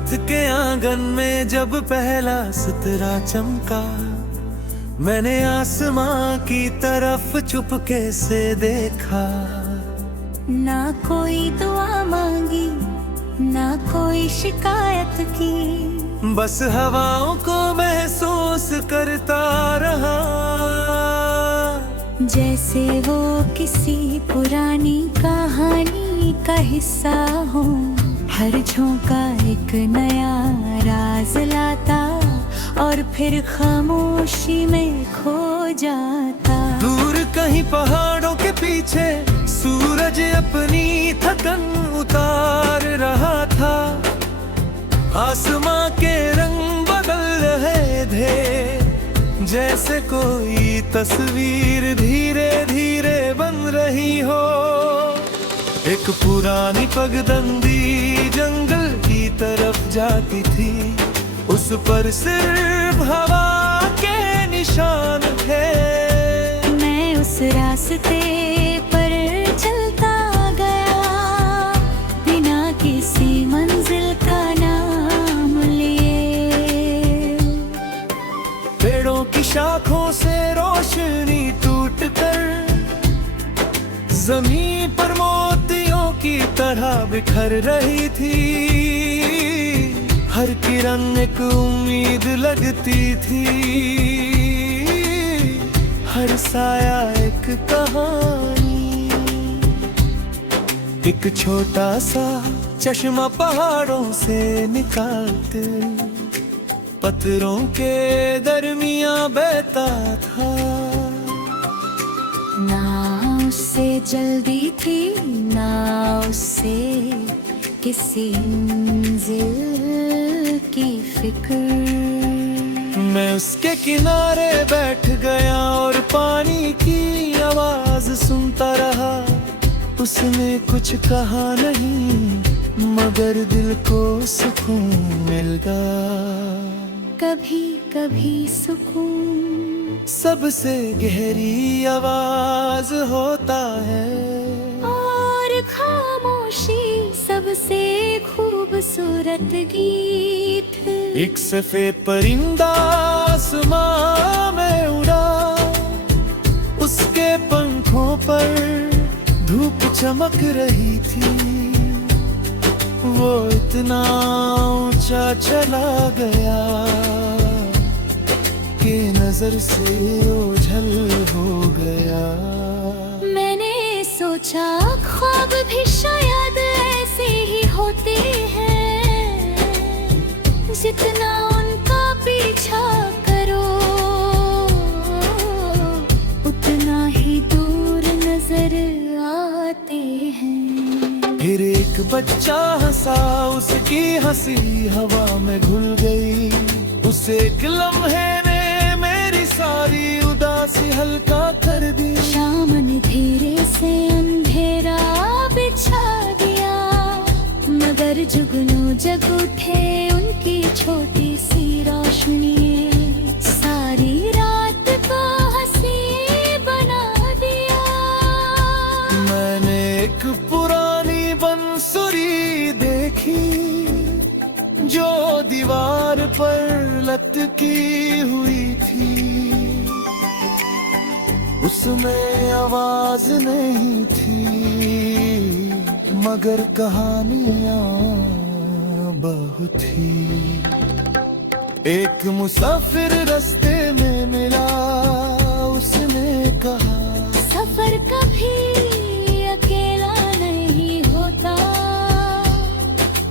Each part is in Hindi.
साथ के आंगन में जब पहला सितारा चमका, मैंने आसमां की तरफ चुपके से देखा। ना कोई दुआ मांगी, ना कोई शिकायत की, बस हवाओं को महसूस करता रहा। जैसे वो किसी पुरानी कहानी का हिस्सा हो, हर झोंका एक नया राज लाता और फिर खामोशी में खो जाता। दूर कहीं पहाड़ों के पीछे सूरज अपनी थकन उतार रहा था। आसमां के रंग बदल रहे थे, जैसे कोई तस्वीर धीरे धीरे बन रही हो। एक पुरानी पगडंडी जंगल की तरफ जाती थी, उस पर सिर्फ हवा के निशान थे। मैं उस रास्ते पर चलता गया, बिना किसी मंजिल का नाम लिए। पेड़ों की शाखों से रोशनी टूटकर जमीन पर मोतियों की तरह बिखर रही थी। हर किरण एक उम्मीद लगती थी, हर साया एक कहानी। एक छोटा सा चश्मा पहाड़ों से निकालते पत्थरों के दरमियां बहता था। ना उससे जल्दी थी, ना उससे किसी मंजिल की फिक्र। मैं उसके किनारे बैठ गया और पानी की आवाज सुनता रहा। उसने कुछ कहा नहीं, मगर दिल को सुकून मिलता। कभी कभी सुकून सबसे गहरी आवाज होता है, और खामोशी सबसे खूबसूरत गीत। एक सफेद परिंदा आसमां में उड़ा, उसके पंखों पर धूप चमक रही थी। वो इतना ऊंचा चला गया कि नजर से ओझल हो गया। मैंने सोचा ख्वाब भी शायद ऐसे ही होते हैं, जितना उनका पीछा करो उतना ही दूर नजर आते हैं। फिर एक बच्चा हंसा, उसकी हंसी हवा में घुल गई। उसे एक लम्हे ने मेरी सारी उदासी हल्का कर दी। शाम ने धीरे से अंधेरा बिछा दिया, मगर जुगनू जग उठे उनकी छोटी सी रोशनी सारी रात को हंसी बना दिया। मैंने एक पुरानी बंसुरी देखी, जो दीवार पर लटकी हुई थी। उसमें आवाज नहीं थी, मगर कहानियां बहुत थी। एक मुसाफिर रास्ते में मिला, उसने कहा सफर कभी अकेला नहीं होता।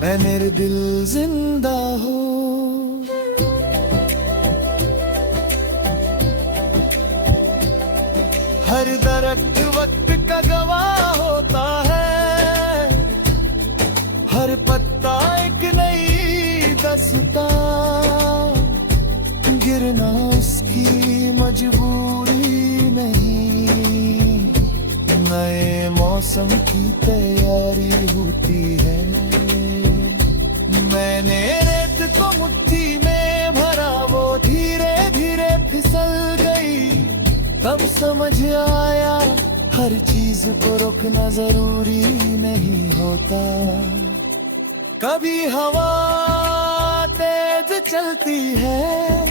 ऐ मेरे दिल जिंदा हो। हर दरख्त वक्त का गवाह होता है, हर पत्ता एक नई दास्तां। गिरना उसकी मजबूरी नहीं, नए मौसम की तैयारी होती है। मैंने रेत को मुट्ठी में भरा, वो धीरे धीरे फिसल गई। तब समझ आया हर चीज को रोकना जरूरी नहीं होता। कभी हवा तेज चलती है,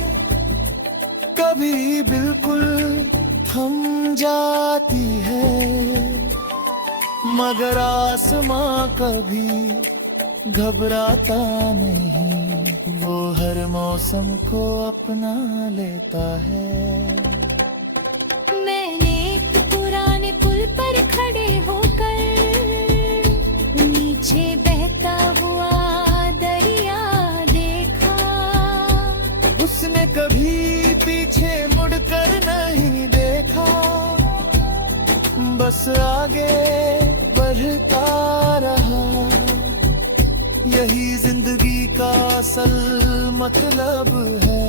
कभी बिल्कुल थम जाती है, मगर आसमां कभी घबराता नहीं, वो हर मौसम को अपना लेता है। मैंने एक पुराने पुल पर खड़े होकर नीचे बहता हुआ दरिया देखा। उसने कभी पीछे मुड़कर नहीं देखा, बस आगे बढ़ता रहा। यही जिंदगी का असल मतलब है,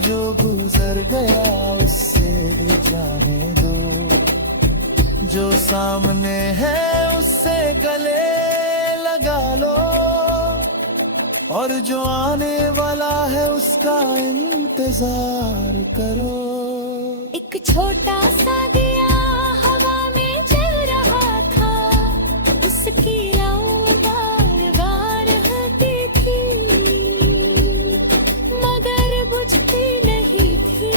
जो गुजर गया उससे जाने दो, जो सामने है उससे गले लगा लो, और जो आने वाला है उसका इंतजार करो। एक छोटा सा दिया हवा में जल रहा था, उसकी लौ बार-बार हटी थी, मगर बुझती नहीं थी,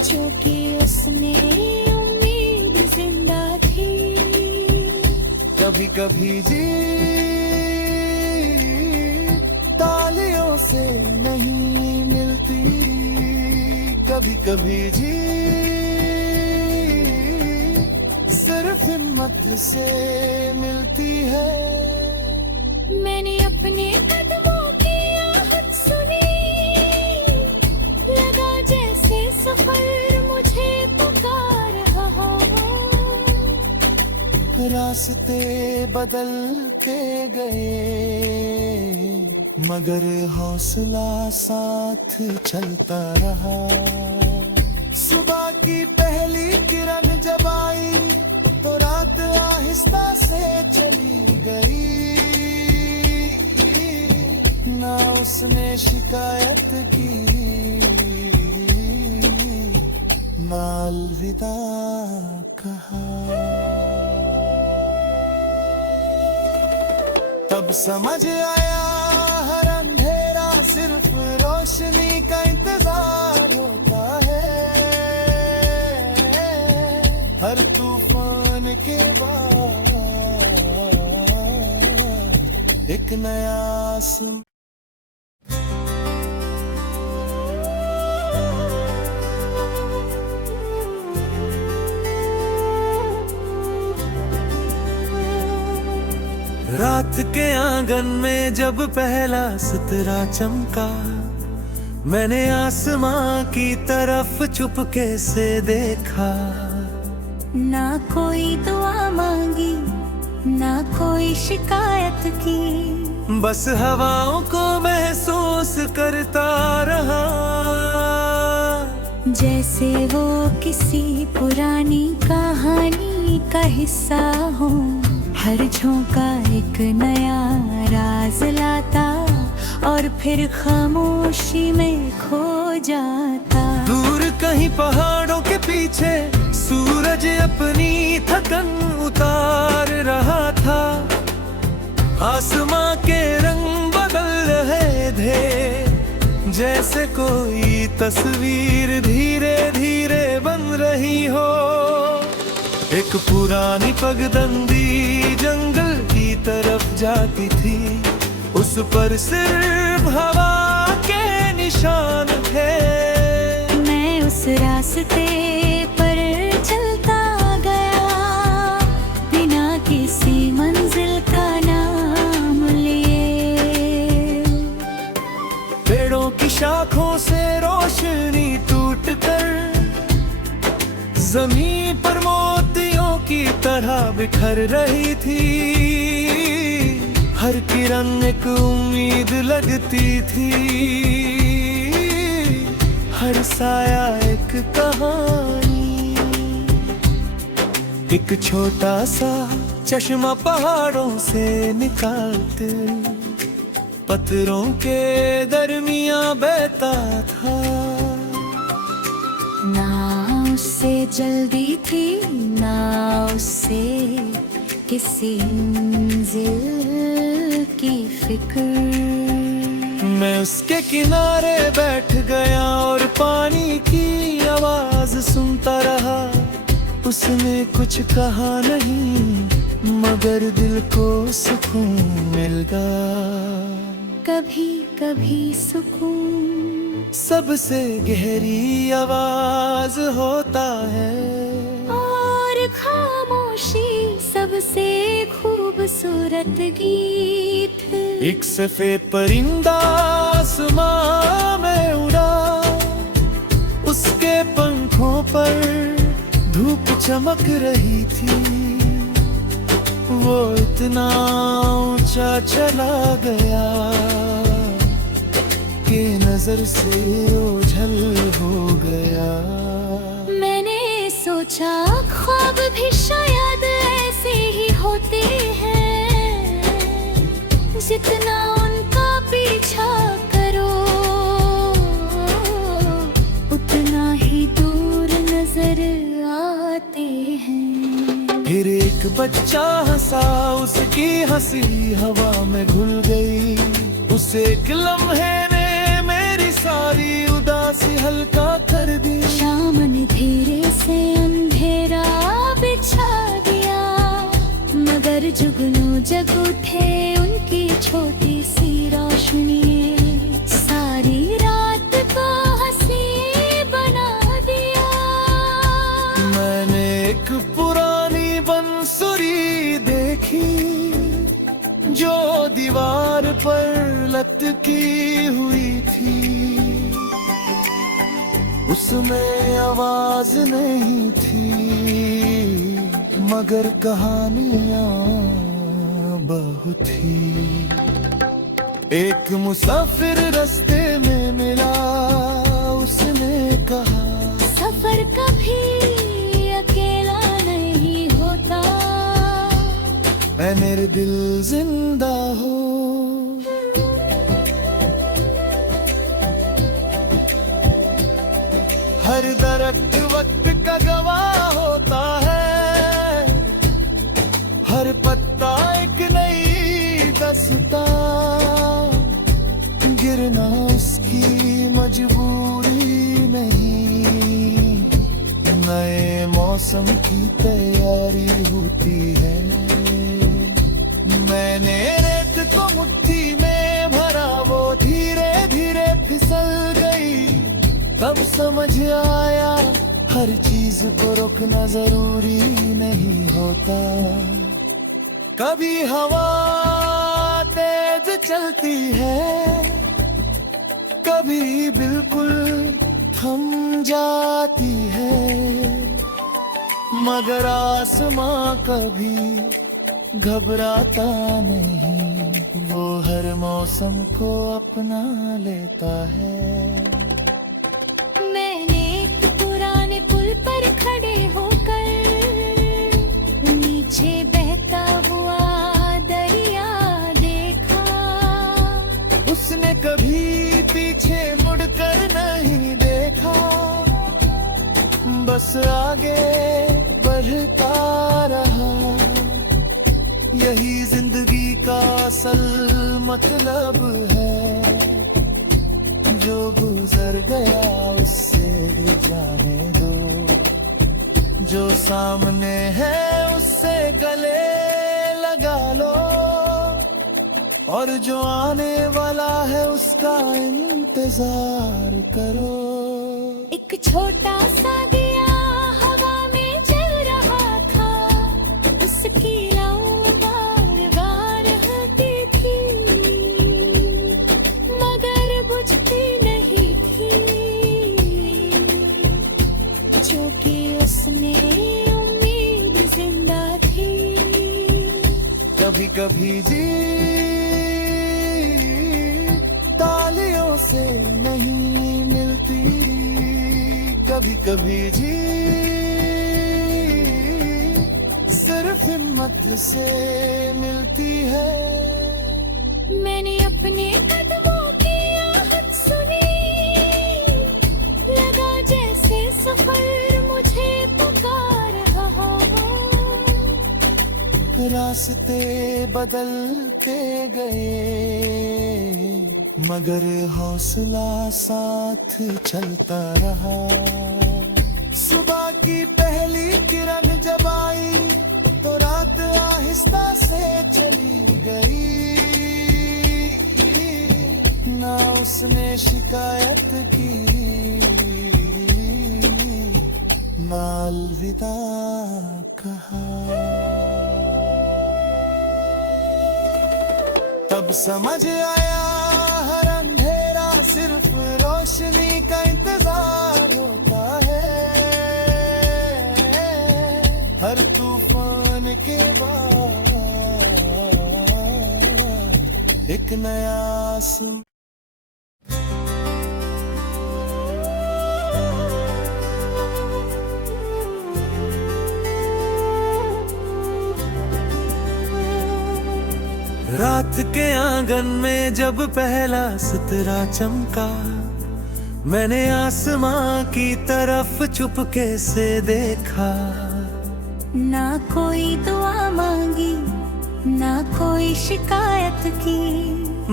क्योंकि उसमें उम्मीद जिंदा थी। कभी कभी जी तालियों से नहीं मिलती, कभी कभी जी सिर्फ हिम्मत से मिलती है। मैंने अपने कदमों की आहट सुनी, लगा जैसे सफर मुझे पुकार रहा हो। रास्ते बदलते गए, मगर हौसला साथ चलता रहा। सुबह की पहली किरण जब आई तो रात आहिस्ता से चली गई, ना उसने शिकायत की, ना अलविदा कहा। तब समझ आया हर अंधेरा सिर्फ रोशनी का इंतजार होता है, हर तूफान के बाद एक नया आसमान। रात के आंगन में जब पहला सितारा चमका, मैंने आसमां की तरफ चुपके से देखा। ना कोई दुआ मांगी, ना कोई शिकायत की, बस हवाओं को महसूस करता रहा, जैसे वो किसी पुरानी कहानी का हिस्सा हो। हर झोंका एक नया राज लाता, और फिर खामोशी में खो जाता। दूर कहीं पहाड़ों के पीछे सूरज अपनी थकन उतार रहा था, आसमां के रंग बदल रहे थे, जैसे कोई तस्वीर धीरे धीरे बन रही हो। एक पुरानी पगडंडी जंगल की तरफ जाती थी, उस पर सिर्फ हवा के निशान थे। मैं उस रास्ते पर चलता गया, बिना किसी मंजिल का नाम लिए। पेड़ों की शाखों से रोशनी टूटकर जमीन पर मोतियों की तरह बिखर रही थी, हर किरण एक उम्मीद लगती थी, हर साया एक कहानी। एक छोटा सा चश्मा पहाड़ों से निकालते पत्थरों के दरमियां बहता था। ना उससे जल्दी थी, ना उससे किसी मंजिल उसकी फिक्र। मैं उसके किनारे बैठ गया और पानी की आवाज सुनता रहा। उसने कुछ कहा नहीं मगर दिल को सुकून मिल गया। कभी कभी सुकून सबसे गहरी आवाज होता है और खामोशी सबसे खूबसूरत गीत। एक सफेद परिंदा आसमां में उड़ा, उसके पंखों पर धूप चमक रही थी। वो इतना ऊंचा चला गया कि नजर से ओझल हो गया। मैंने सोचा ख्वाब भी शायद ऐसे ही होते हैं, जितना उनका पीछा करो उतना ही दूर नजर आते हैं। फिर एक बच्चा हंसा, उसकी हंसी हवा में घुल गई। उसे एक लम्हे ने मेरी सारी उदासी हल्का कर दी। शाम ने धीरे से अंधेरा बिछा दिया, मगर जुगनू जग उठे उनकी छोटी सी रोशनी सारी रात को हंसी बना दिया। मैंने एक पुरानी बंसुरी देखी जो दीवार पर लटकी हुई थी। उसमें आवाज नहीं थी मगर कहानियां बहुत थी। एक मुसाफिर रास्ते में मिला, उसने कहा सफर कभी अकेला नहीं होता। ऐ मेरे दिल जिंदा हो। हर दरख्त वक्त का गवाह होता है, हर पत्ता एक नई दास्तां। गिरना उसकी मजबूरी नहीं, नए मौसम की तैयारी होती है। मैंने रेत को मुट्ठी में भरा, वो धीरे धीरे फिसल गई। तब समझ आया हर चीज को रोकना जरूरी नहीं होता। कभी हवा तेज चलती है, कभी बिल्कुल थम जाती है, मगर आसमां कभी घबराता नहीं। वो हर मौसम को अपना लेता है। मैंने एक पुराने पुल पर खड़े होकर नीचे बहता हुआ दरिया देखा। उसने कभी पीछे मुड़कर नहीं देखा, बस आगे बढ़ता रहा। यही जिंदगी का असल मतलब है, जो गुजर गया उससे जाने दो। जो सामने है उससे गले लगा लो, और जो आने वाला है उसका इंतजार करो। एक छोटा सा दिया हवा में जल रहा था, उसकी लौ बार-बार हटी थी, मगर बुझती नहीं थी, जो कि उसमें उम्मीद जिंदा थी। कभी कभी जी तालियों से नहीं मिलती, कभी कभी जी सिर्फ हिम्मत से मिलती है। मैंने अपने कदमों की आहट सुनी, लगा जैसे सफर मुझे पुकार रहा हो। रास्ते बदलते गए, मगर हौसला साथ चलता रहा। सुबह की पहली किरण जब आई तो रात आहिस्ता से चली गई। ना उसने शिकायत की, ना अलविदा कहा। तब समझ आया हर अंधेरा सिर्फ रोशनी का इंतजार होता है। हर तूफान के बाद एक नया आसमान। रात के आंगन में जब पहला सितारा चमका, मैंने आसमां की तरफ चुपके से देखा। ना कोई दुआ मांगी, ना कोई शिकायत की,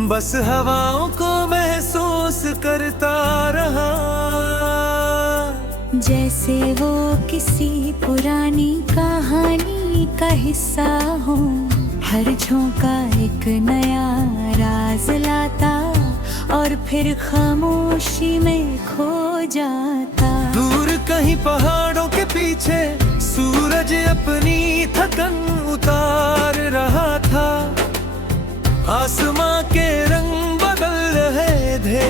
बस हवाओं को महसूस करता रहा। जैसे वो किसी पुरानी कहानी का हिस्सा हो। हर झोंका एक नया राज लाता और फिर खामोशी में खो जाता। दूर कहीं पहाड़ों के पीछे सूरज अपनी थकन उतार रहा था। आसमां के रंग बदल रहे थे,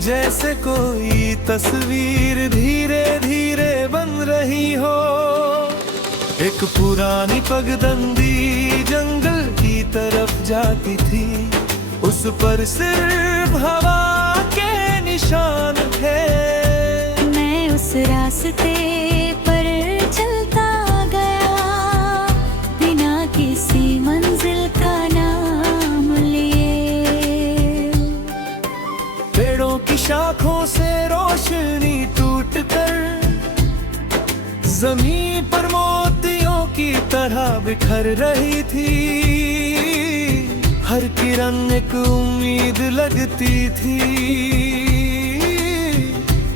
जैसे कोई तस्वीर धीरे धीरे बन रही हो। एक पुरानी पगडंडी जंगल की तरफ जाती थी, उस पर सिर्फ हवा के निशान थे। मैं उस रास्ते पर चलता गया, बिना किसी मंजिल का नाम लिए। पेड़ों की शाखों से रोशनी टूटकर जमीन पर मोतियों की तरह बिखर रही थी। हर किरण एक उम्मीद लगती थी,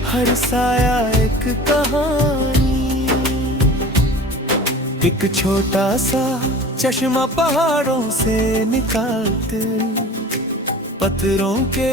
हर साया एक कहानी। एक छोटा सा चश्मा पहाड़ों से निकालते पत्थरों के